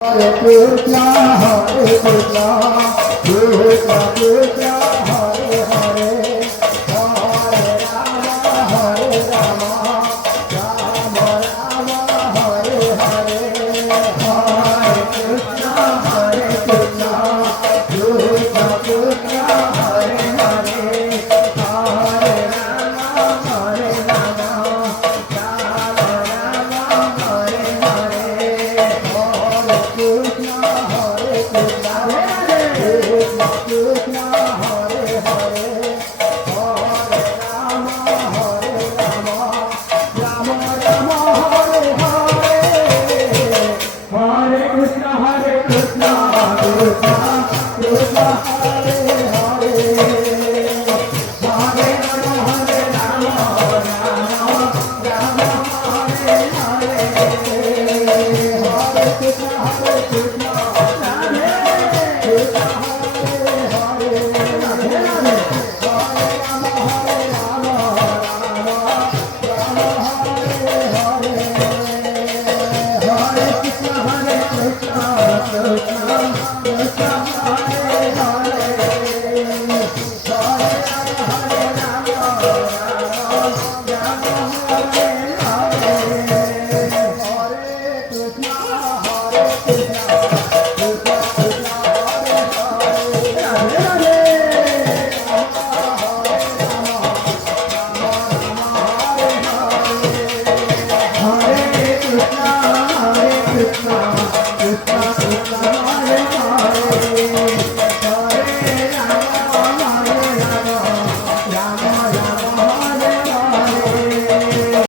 Hare Krishna, Hare Krishna, Krishna Krishna, Hare Hare, Hare Rama, Hare Rama, Rama Rama, Hare Hare, Hare Krishna, Hare Krishna, Krishna Krishna, Hare Hare, Hare Rama, Hare Rama, Rama Rama, Hare Hare. Krishna Hare Krishna Krishna Krishna Hare Hare Hare Rama Hare Rama Rama Rama Hare Hare Hare Krishna Krishna Krishna Hare Hare Hare Rama Rama Rama Hare Hare Hare Krishna Hare Krishna Hare Krishna Hare Hare Hare Rama Hare Rama Rama Rama Hare Hare Hare Krishna Krishna Krishna